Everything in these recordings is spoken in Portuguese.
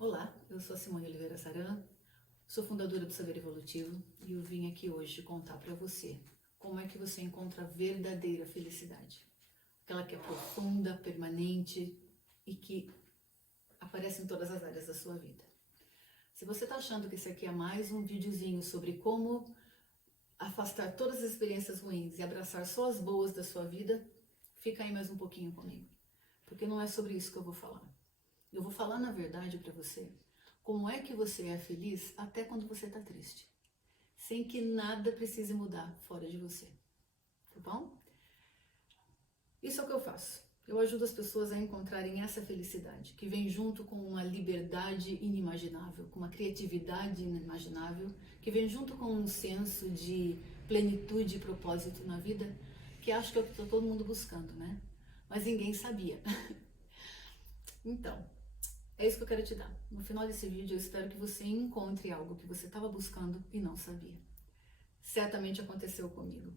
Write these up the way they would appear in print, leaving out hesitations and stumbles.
Olá, eu sou a Simone Oliveira Saran, sou fundadora do Saber Evolutivo e eu vim aqui hoje contar para você como é que você encontra a verdadeira felicidade. Aquela que é profunda, permanente e que aparece em todas as áreas da sua vida. Se você está achando que esse aqui é mais um videozinho sobre como afastar todas as experiências ruins e abraçar só as boas da sua vida, fica aí mais um pouquinho comigo, porque não é sobre isso que eu vou falar. Eu vou falar, na verdade, para você como é que você é feliz até quando você está triste, sem que nada precise mudar fora de você, tá bom? Isso é o que eu faço. Eu ajudo as pessoas a encontrarem essa felicidade, que vem junto com uma liberdade inimaginável, com uma criatividade inimaginável, que vem junto com um senso de plenitude e propósito na vida, que acho que é o que está todo mundo buscando, né? Mas ninguém sabia. Então, é isso que eu quero te dar. No final desse vídeo, eu espero que você encontre algo que você estava buscando e não sabia. Certamente aconteceu comigo.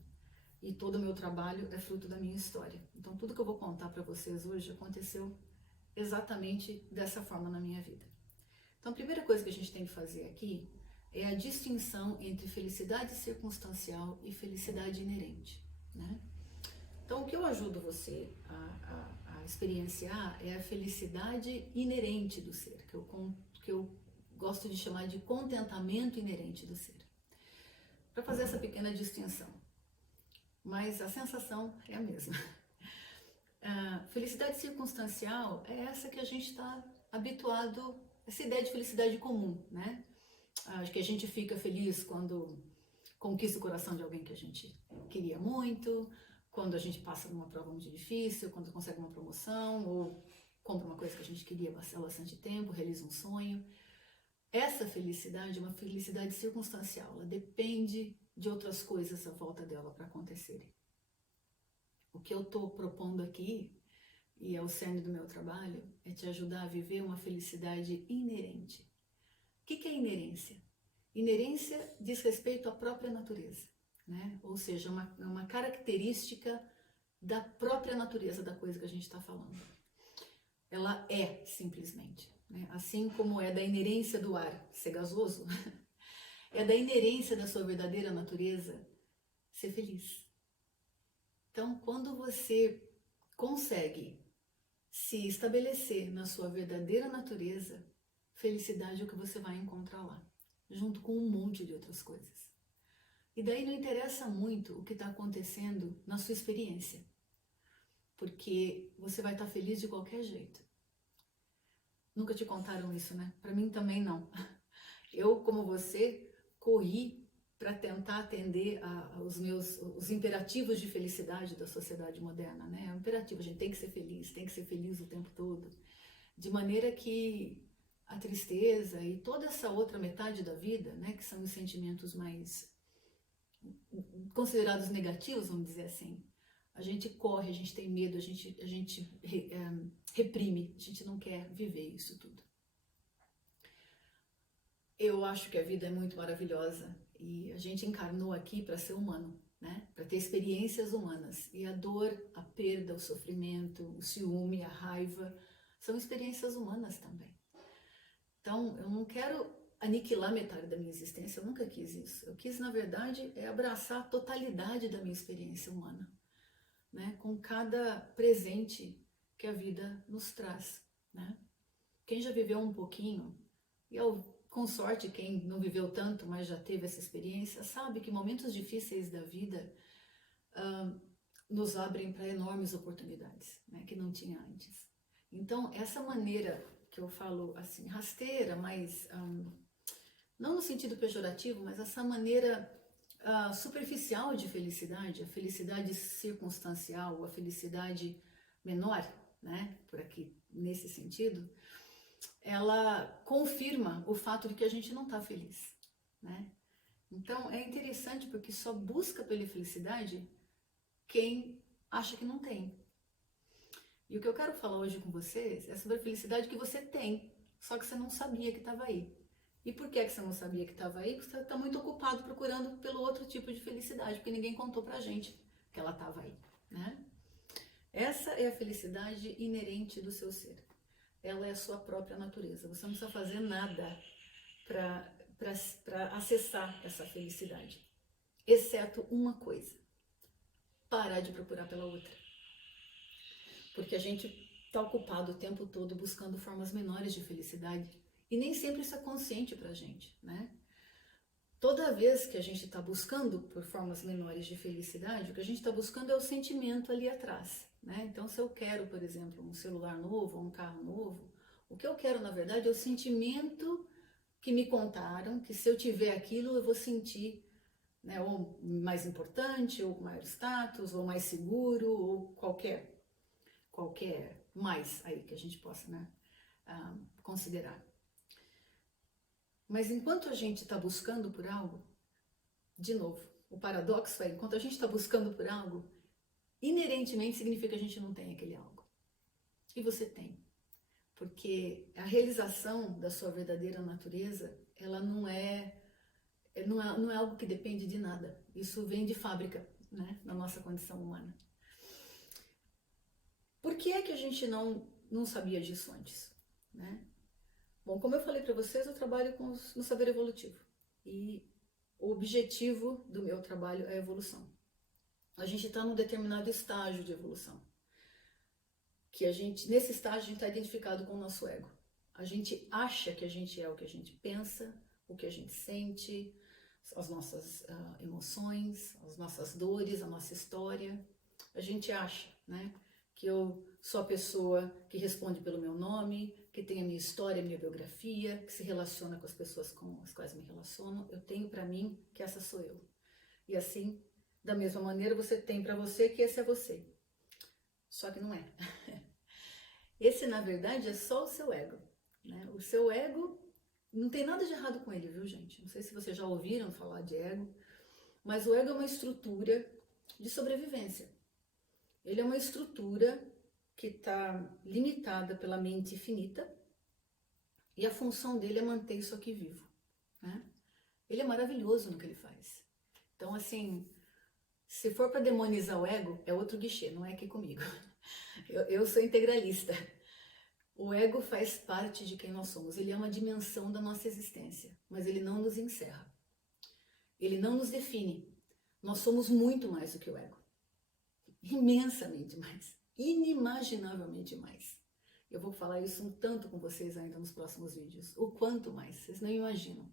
E todo o meu trabalho é fruto da minha história. Então, tudo que eu vou contar para vocês hoje aconteceu exatamente dessa forma na minha vida. Então, a primeira coisa que a gente tem que fazer aqui é a distinção entre felicidade circunstancial e felicidade inerente, né? Então, o que eu ajudo você a experienciar é a felicidade inerente do ser, que eu gosto de chamar de contentamento inerente do ser. Para fazer essa pequena distinção, mas a sensação é a mesma. A felicidade circunstancial é essa que a gente está habituado, essa ideia de felicidade comum, né? Acho que a gente fica feliz quando conquista o coração de alguém que a gente queria muito, quando a gente passa numa prova muito difícil, quando consegue uma promoção, ou compra uma coisa que a gente queria há bastante tempo, realiza um sonho. Essa felicidade é uma felicidade circunstancial, ela depende de outras coisas à volta dela para acontecerem. O que eu estou propondo aqui, e é o cerne do meu trabalho, é te ajudar a viver uma felicidade inerente. O que é inerência? Inerência diz respeito à própria natureza, né? Ou seja, uma característica da própria natureza da coisa que a gente está falando. Ela é simplesmente, né? Assim como é da inerência do ar ser gasoso, é da inerência da sua verdadeira natureza ser feliz. Então, quando você consegue se estabelecer na sua verdadeira natureza, felicidade é o que você vai encontrar lá, junto com um monte de outras coisas. E daí não interessa muito o que está acontecendo na sua experiência, porque você vai estar feliz de qualquer jeito. Nunca te contaram isso, né? Para mim também não. Eu, como você, corri para tentar atender os imperativos de felicidade da sociedade moderna, né? É um imperativo, a gente tem que ser feliz o tempo todo, de maneira que a tristeza e toda essa outra metade da vida, né, que são os sentimentos mais considerados negativos, vamos dizer assim, a gente corre, a gente tem medo, a gente reprime, a gente não quer viver isso tudo. Eu acho que a vida é muito maravilhosa e a gente encarnou aqui para ser humano, né? Para ter experiências humanas. E a dor, a perda, o sofrimento, o ciúme, a raiva, são experiências humanas também. Então, eu não quero aniquilar metade da minha existência, eu nunca quis isso. Eu quis, na verdade, abraçar a totalidade da minha experiência humana, né? Com cada presente que a vida nos traz, né? Quem já viveu um pouquinho, e com sorte quem não viveu tanto, mas já teve essa experiência, sabe que momentos difíceis da vida nos abrem para enormes oportunidades, né? Que não tinha antes. Então, essa maneira que eu falo assim, rasteira, mas não no sentido pejorativo, mas essa maneira superficial de felicidade, a felicidade circunstancial, a felicidade menor, né, por aqui, nesse sentido, ela confirma o fato de que a gente não está feliz, né? Então, é interessante porque só busca pela felicidade quem acha que não tem. E o que eu quero falar hoje com vocês é sobre a felicidade que você tem, só que você não sabia que estava aí. E por que você não sabia que estava aí? Porque você está muito ocupado procurando pelo outro tipo de felicidade, porque ninguém contou pra gente que ela estava aí, né? Essa é a felicidade inerente do seu ser. ela é a sua própria natureza. Você não precisa fazer nada para acessar essa felicidade, exceto uma coisa: parar de procurar pela outra. Porque a gente está ocupado o tempo todo buscando formas menores de felicidade e nem sempre isso é consciente pra gente, né? Toda vez que a gente está buscando por formas menores de felicidade, o que a gente está buscando é o sentimento ali atrás, né? Então, se eu quero, por exemplo, um celular novo ou um carro novo, o que eu quero, na verdade, é o sentimento que me contaram, que se eu tiver aquilo, eu vou sentir, né, ou mais importante, ou com maior status, ou mais seguro, ou qualquer mais aí que a gente possa, né, considerar. Mas enquanto a gente está buscando por algo, de novo, o paradoxo é, enquanto a gente está buscando por algo, inerentemente significa que a gente não tem aquele algo. E você tem. Porque a realização da sua verdadeira natureza, ela não é algo que depende de nada. Isso vem de fábrica, né, na nossa condição humana. Por que é que a gente não sabia disso antes, né? Bom, como eu falei para vocês, eu trabalho no saber evolutivo. E o objetivo do meu trabalho é a evolução. A gente está num determinado estágio de evolução. Nesse estágio, a gente está identificado com o nosso ego. A gente acha que a gente é o que a gente pensa, o que a gente sente, as nossas emoções, as nossas dores, a nossa história. A gente acha, né, que eu sou a pessoa que responde pelo meu nome, que tem a minha história, a minha biografia, que se relaciona com as pessoas com as quais me relaciono. Eu tenho para mim que essa sou eu. E assim, da mesma maneira, você tem para você que esse é você. Só que não é. Esse, na verdade, é só o seu ego, né? O seu ego, não tem nada de errado com ele, viu, gente? Não sei se vocês já ouviram falar de ego, mas o ego é uma estrutura de sobrevivência. Ele é uma estrutura que está limitada pela mente finita e a função dele é manter isso aqui vivo, né? Ele é maravilhoso no que ele faz. Então, assim, se for para demonizar o ego, é outro guichê, não é aqui comigo. Eu sou integralista. O ego faz parte de quem nós somos. Ele é uma dimensão da nossa existência, mas ele não nos encerra. Ele não nos define. Nós somos muito mais do que o ego. Imensamente mais. Inimaginavelmente mais. Eu vou falar isso um tanto com vocês ainda nos próximos vídeos. O quanto mais, vocês não imaginam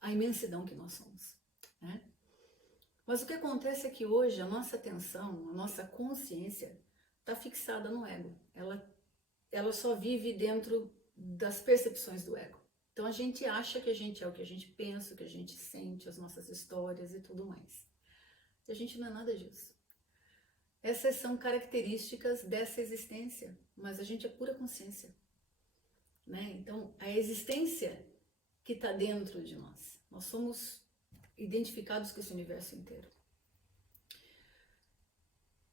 a imensidão que nós somos, né? Mas o que acontece é que hoje a nossa atenção, a nossa consciência está fixada no ego. Ela só vive dentro das percepções do ego. Então a gente acha que a gente é o que a gente pensa, o que a gente sente, as nossas histórias e tudo mais. E a gente não é nada disso. Essas são características dessa existência, mas a gente é pura consciência, né? Então a existência que está dentro de nós. Nós somos identificados com esse universo inteiro.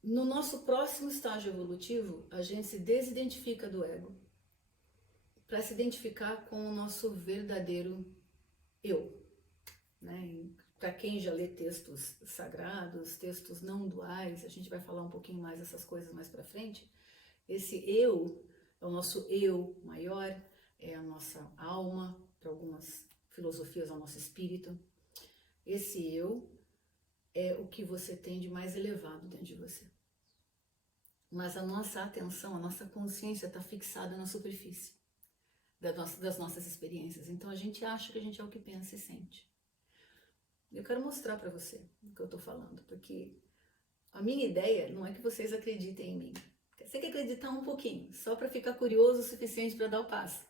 No nosso próximo estágio evolutivo, a gente se desidentifica do ego para se identificar com o nosso verdadeiro eu, né? Para quem já lê textos sagrados, textos não duais, a gente vai falar um pouquinho mais dessas coisas mais para frente. Esse eu é o nosso eu maior, é a nossa alma, para algumas filosofias é o nosso espírito. Esse eu é o que você tem de mais elevado dentro de você. Mas a nossa atenção, a nossa consciência está fixada na superfície das nossas experiências. Então a gente acha que a gente é o que pensa e sente. Eu quero mostrar para você o que eu estou falando, porque a minha ideia não é que vocês acreditem em mim. Você tem que acreditar um pouquinho, só para ficar curioso o suficiente para dar o passo.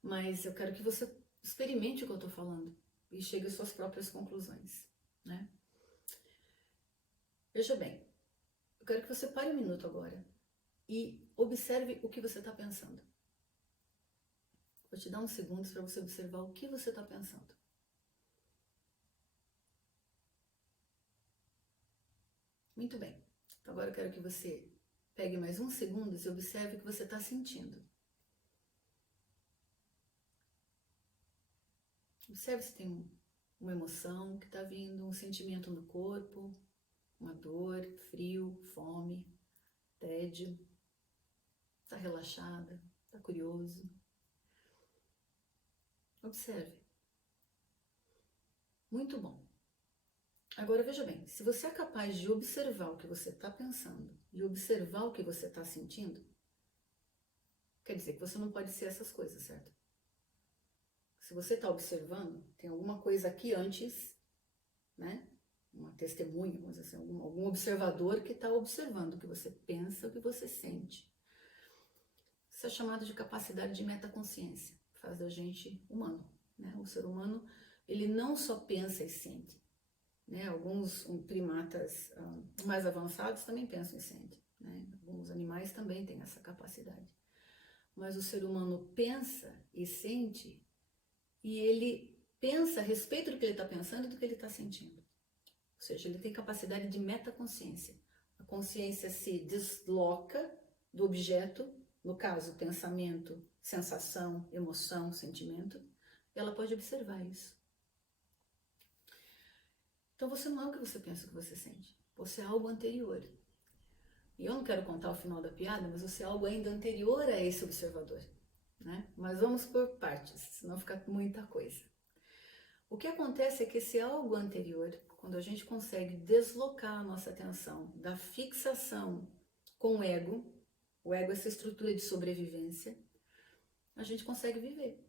Mas eu quero que você experimente o que eu estou falando e chegue às suas próprias conclusões, né? Veja bem, eu quero que você pare um minuto agora e observe o que você está pensando. Vou te dar uns segundos para você observar o que você está pensando. Muito bem. Então agora eu quero que você pegue mais uns segundos e observe o que você está sentindo. Observe se tem uma emoção que está vindo, um sentimento no corpo, uma dor, frio, fome, tédio. Está relaxada, Está curioso? Observe. Muito bom. Agora veja bem, se você é capaz de observar o que você está pensando e observar o que você está sentindo, quer dizer que você não pode ser essas coisas, certo? Se você está observando, tem alguma coisa aqui antes, né? Uma testemunha, vamos dizer assim, algum observador que está observando o que você pensa, o que você sente. Isso é chamado de capacidade de metaconsciência, faz da gente humano, né? O ser humano, ele não só pensa e sente, né? Alguns primatas mais avançados também pensam e sentem, né? Alguns animais também têm essa capacidade. Mas o ser humano pensa e sente, e ele pensa a respeito do que ele está pensando e do que ele está sentindo. Ou seja, ele tem capacidade de metaconsciência. A consciência se desloca do objeto, no caso, pensamento, sensação, emoção, sentimento, e ela pode observar isso. Então você não é o que você pensa, o que você sente. Você é algo anterior. E eu não quero contar o final da piada, mas você é algo ainda anterior a esse observador, né? Mas vamos por partes, senão fica muita coisa. O que acontece é que esse algo anterior, quando a gente consegue deslocar a nossa atenção da fixação com o ego é essa estrutura de sobrevivência, a gente consegue viver.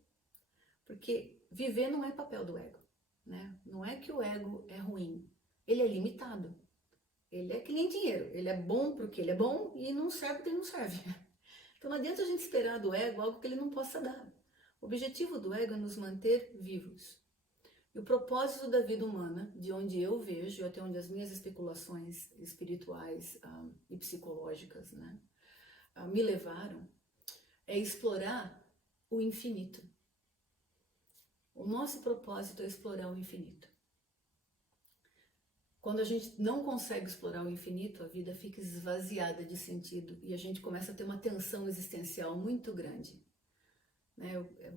Porque viver não é papel do ego, né? Não é que o ego é ruim, ele é limitado. Ele é que nem dinheiro, ele é bom porque ele é bom e não serve porque ele não serve. Então não adianta a gente esperar do ego algo que ele não possa dar. O objetivo do ego é nos manter vivos. E o propósito da vida humana, de onde eu vejo, e até onde as minhas especulações espirituais e psicológicas, né, me levaram, é explorar o infinito. O nosso propósito é explorar o infinito. Quando a gente não consegue explorar o infinito, a vida fica esvaziada de sentido e a gente começa a ter uma tensão existencial muito grande.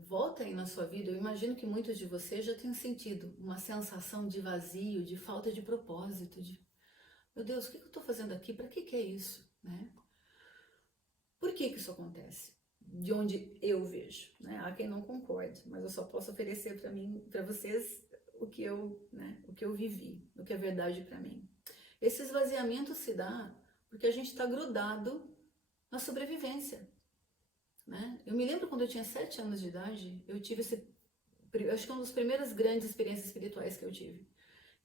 Volta aí na sua vida, eu imagino que muitos de vocês já tenham sentido uma sensação de vazio, de falta de propósito, de meu Deus, o que eu estou fazendo aqui? Para que é isso? Né? Por que isso acontece? De onde eu vejo, né? Há quem não concorde, mas eu só posso oferecer para vocês o que eu vivi, o que é verdade para mim. Esse esvaziamento se dá porque a gente está grudado na sobrevivência, né? Eu me lembro quando eu tinha 7 anos de idade, eu tive acho que uma das primeiras grandes experiências espirituais que eu tive.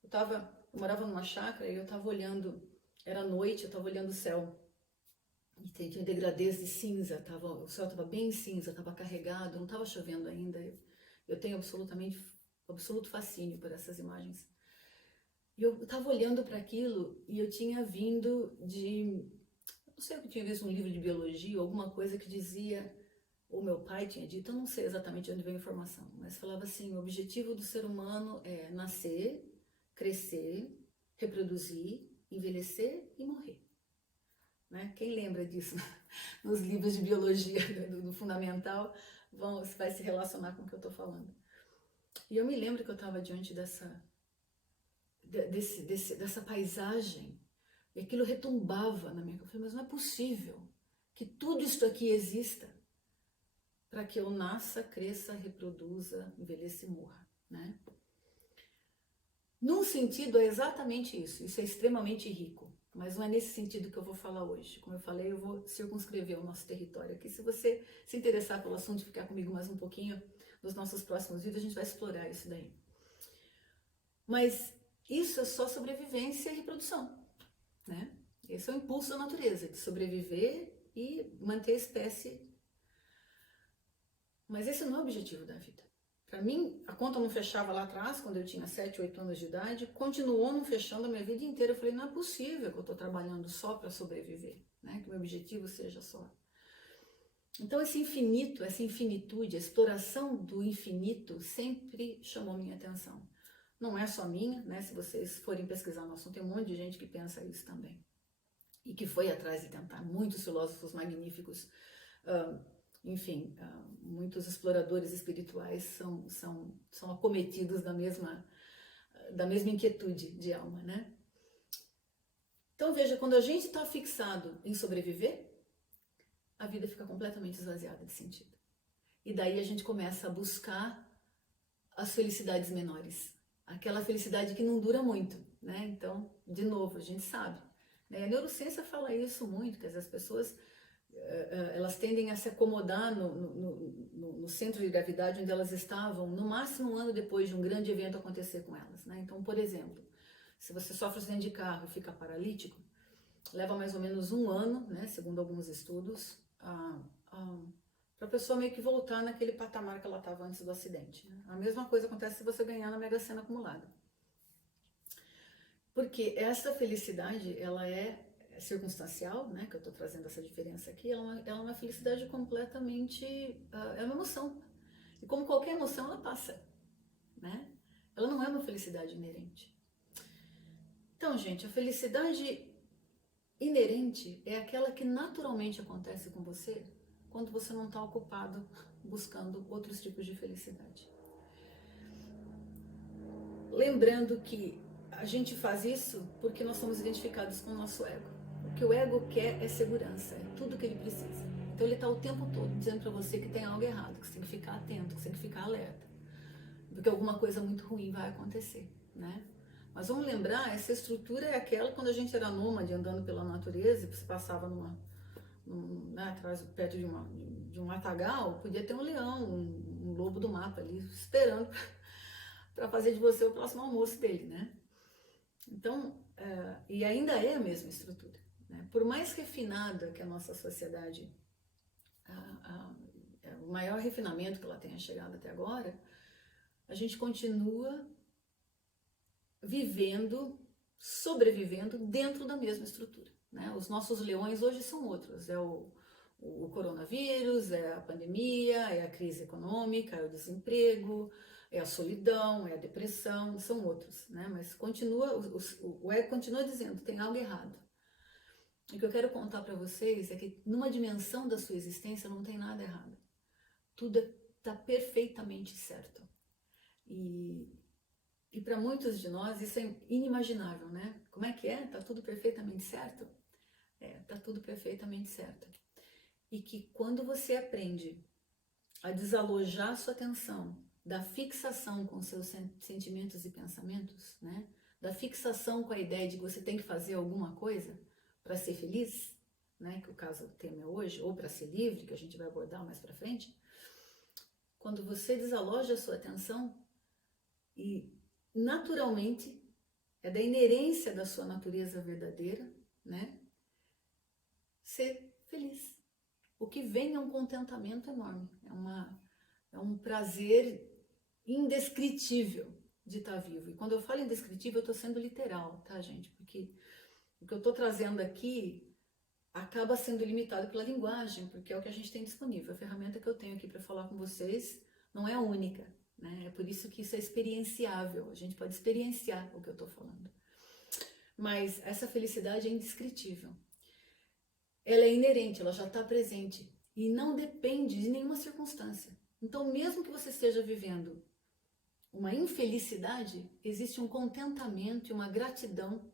Eu morava numa chácara e eu estava olhando, era noite, eu estava olhando o céu. E tinha degradês de cinza, o céu estava bem cinza, estava carregado, não estava chovendo ainda. Eu tenho absoluto fascínio por essas imagens. E eu estava olhando para aquilo e eu tinha vindo não sei, eu tinha visto um livro de biologia, alguma coisa que dizia, ou meu pai tinha dito, eu não sei exatamente de onde veio a informação, mas falava assim, o objetivo do ser humano é nascer, crescer, reproduzir, envelhecer e morrer. Né? Quem lembra disso nos livros de biologia do fundamental vai se relacionar com o que eu estou falando. E eu me lembro que eu estava diante dessa paisagem e aquilo retumbava na minha cabeça. Mas não é possível que tudo isso aqui exista para que eu nasça, cresça, reproduza, envelheça e morra. Né? Num sentido é exatamente isso. Isso é extremamente rico. Mas não é nesse sentido que eu vou falar hoje. Como eu falei, eu vou circunscrever o nosso território aqui. Se você se interessar pelo assunto e ficar comigo mais um pouquinho, nos nossos próximos vídeos a gente vai explorar isso daí. Mas isso é só sobrevivência e reprodução, né? Esse é o impulso da natureza, de sobreviver e manter a espécie. Mas esse não é o objetivo da vida. Para mim, a conta não fechava lá atrás, quando eu tinha 7, 8 anos de idade, continuou não fechando a minha vida inteira. Eu falei, não é possível que eu estou trabalhando só para sobreviver, né? Que o meu objetivo seja só. Então esse infinito, essa infinitude, a exploração do infinito sempre chamou minha atenção. Não é só minha, né? Se vocês forem pesquisar no assunto, tem um monte de gente que pensa isso também. E que foi atrás de tentar, muitos filósofos magníficos, enfim, muitos exploradores espirituais são acometidos da mesma inquietude de alma, né? Então veja, quando a gente está fixado em sobreviver, a vida fica completamente esvaziada de sentido. E daí a gente começa a buscar as felicidades menores, aquela felicidade que não dura muito, né? Então, de novo, a gente sabe, né? A neurociência fala isso muito, que as pessoas elas tendem a se acomodar no centro de gravidade onde elas estavam, no máximo um ano depois de um grande evento acontecer com elas, né? Então, por exemplo, se você sofre um acidente de carro e fica paralítico, leva mais ou menos um ano, né, segundo alguns estudos, para a pessoa meio que voltar naquele patamar que ela estava antes do acidente, né? A mesma coisa acontece se você ganhar na Mega Sena acumulada. Porque essa felicidade, ela é circunstancial, né, que eu estou trazendo essa diferença aqui, ela é uma felicidade completamente, é uma emoção. E como qualquer emoção, ela passa, né? Ela não é uma felicidade inerente. Então, gente, a felicidade inerente é aquela que naturalmente acontece com você quando você não está ocupado buscando outros tipos de felicidade. Lembrando que a gente faz isso porque nós somos identificados com o nosso ego. O que o ego quer é segurança, é tudo que ele precisa. Então ele está o tempo todo dizendo para você que tem algo errado, que você tem que ficar atento, que você tem que ficar alerta, porque alguma coisa muito ruim vai acontecer, né? Mas vamos lembrar, essa estrutura é aquela quando a gente era nômade andando pela natureza, você passava atrás, perto de um matagal, podia ter um leão, um lobo do mato ali esperando para fazer de você o próximo almoço dele, né? Então, e ainda é a mesma estrutura, né? Por mais refinada que a nossa sociedade, o maior refinamento que ela tenha chegado até agora, a gente continua vivendo, sobrevivendo dentro da mesma estrutura, né? Os nossos leões hoje são outros, é o coronavírus, é a pandemia, é a crise econômica, é o desemprego, é a solidão, é a depressão, são outros, né? Mas continua, o ego continua dizendo, tem algo errado. O que eu quero contar para vocês é que numa dimensão da sua existência não tem nada errado. Tudo está perfeitamente certo. E para muitos de nós isso é inimaginável, né? Como é que é? Tá tudo perfeitamente certo? Tá tudo perfeitamente certo. E que quando você aprende a desalojar sua atenção da fixação com seus sentimentos e pensamentos, né? Da fixação com a ideia de que você tem que fazer alguma coisa para ser feliz, né? Que o caso do tema é hoje, ou para ser livre, que a gente vai abordar mais para frente. Quando você desaloja a sua atenção e naturalmente é da inerência da sua natureza verdadeira, né? Ser feliz. O que vem é um contentamento enorme, é um prazer indescritível de estar vivo. E quando eu falo indescritível, eu estou sendo literal, tá, gente? Porque o que eu estou trazendo aqui acaba sendo limitado pela linguagem, porque é o que a gente tem disponível. A ferramenta que eu tenho aqui para falar com vocês não é a única, né? É por isso que isso é experienciável. A gente pode experienciar o que eu estou falando. Mas essa felicidade é indescritível. Ela é inerente, ela já está presente e não depende de nenhuma circunstância. Então, mesmo que você esteja vivendo uma infelicidade, existe um contentamento e uma gratidão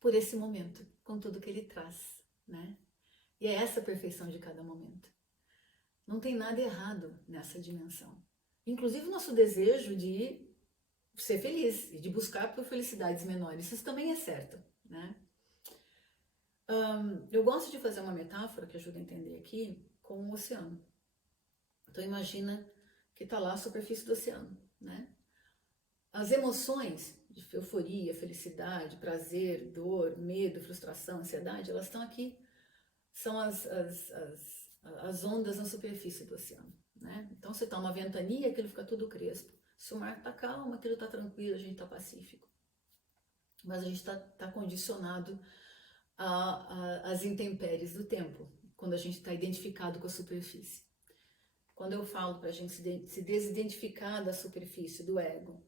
por esse momento, com tudo que ele traz, né? E é essa a perfeição de cada momento. Não tem nada errado nessa dimensão. Inclusive o nosso desejo de ser feliz e de buscar por felicidades menores, isso também é certo, né? Eu gosto de fazer uma metáfora que ajuda a entender aqui com o oceano. Então imagina que está lá a superfície do oceano, né? As emoções de euforia, felicidade, prazer, dor, medo, frustração, ansiedade, elas estão aqui, são as ondas na superfície do oceano, né? Então se está uma ventania, aquilo fica tudo crespo. Se o mar está calmo, aquilo está tranquilo, a gente está pacífico. Mas a gente está condicionado às intempéries do tempo, quando a gente está identificado com a superfície. Quando eu falo para a gente se desidentificar da superfície, do ego,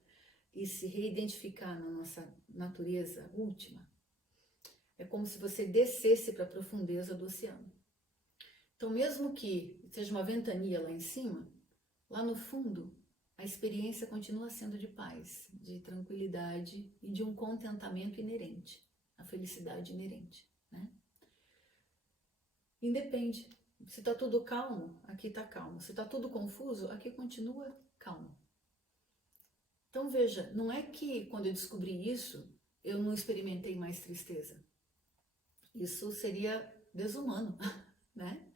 e se reidentificar na nossa natureza última, é como se você descesse para a profundeza do oceano. Então, mesmo que seja uma ventania lá em cima, lá no fundo, a experiência continua sendo de paz, de tranquilidade e de um contentamento inerente, a felicidade inerente, né? Independe. Se está tudo calmo, aqui está calmo. Se está tudo confuso, aqui continua calmo. Então veja, não é que quando eu descobri isso, eu não experimentei mais tristeza. Isso seria desumano, né?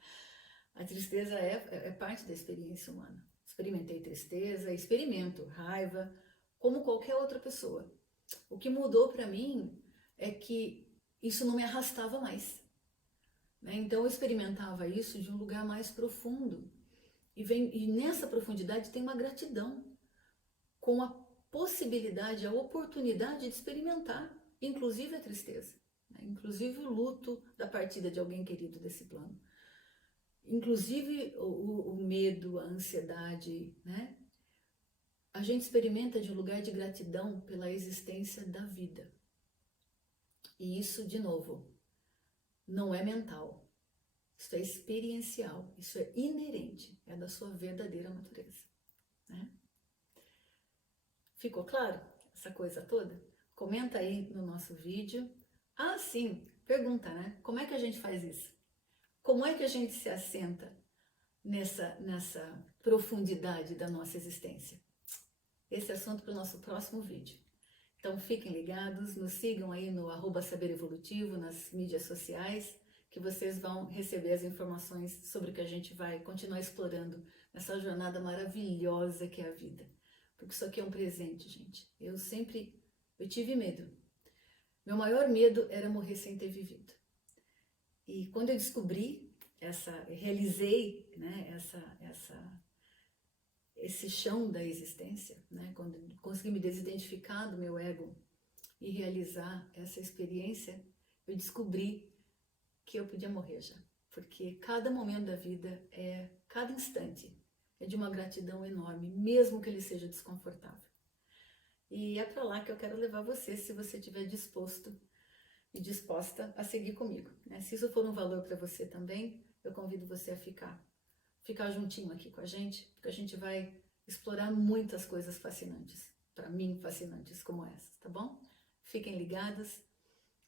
A tristeza é parte da experiência humana. Experimentei tristeza, experimento raiva, como qualquer outra pessoa. O que mudou para mim é que isso não me arrastava mais. Né? Então eu experimentava isso de um lugar mais profundo. E nessa profundidade tem uma gratidão com a possibilidade, a oportunidade de experimentar, inclusive a tristeza, né? Inclusive o luto da partida de alguém querido desse plano. Inclusive o medo, a ansiedade, né? A gente experimenta de um lugar de gratidão pela existência da vida. E isso, de novo, não é mental. Isso é experiencial, isso é inerente, é da sua verdadeira natureza. Né? Ficou claro essa coisa toda? Comenta aí no nosso vídeo. Ah, sim, pergunta, né? Como é que a gente faz isso? Como é que a gente se assenta nessa profundidade da nossa existência? Esse é assunto para o nosso próximo vídeo. Então fiquem ligados, nos sigam aí no @saberevolutivo, nas mídias sociais, que vocês vão receber as informações sobre o que a gente vai continuar explorando nessa jornada maravilhosa que é a vida. Porque isso aqui é um presente, gente. Eu tive medo. Meu maior medo era morrer sem ter vivido. E quando eu descobri realizei, né, esse chão da existência, né, quando consegui me desidentificar do meu ego e realizar essa experiência, eu descobri que eu podia morrer já, porque cada momento da vida cada instante é de uma gratidão enorme, mesmo que ele seja desconfortável. E é para lá que eu quero levar você, se você estiver disposto e disposta a seguir comigo, né? Se isso for um valor para você também, eu convido você a ficar juntinho aqui com a gente, porque a gente vai explorar muitas coisas fascinantes, para mim fascinantes como essa, tá bom? Fiquem ligados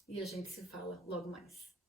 e a gente se fala logo mais.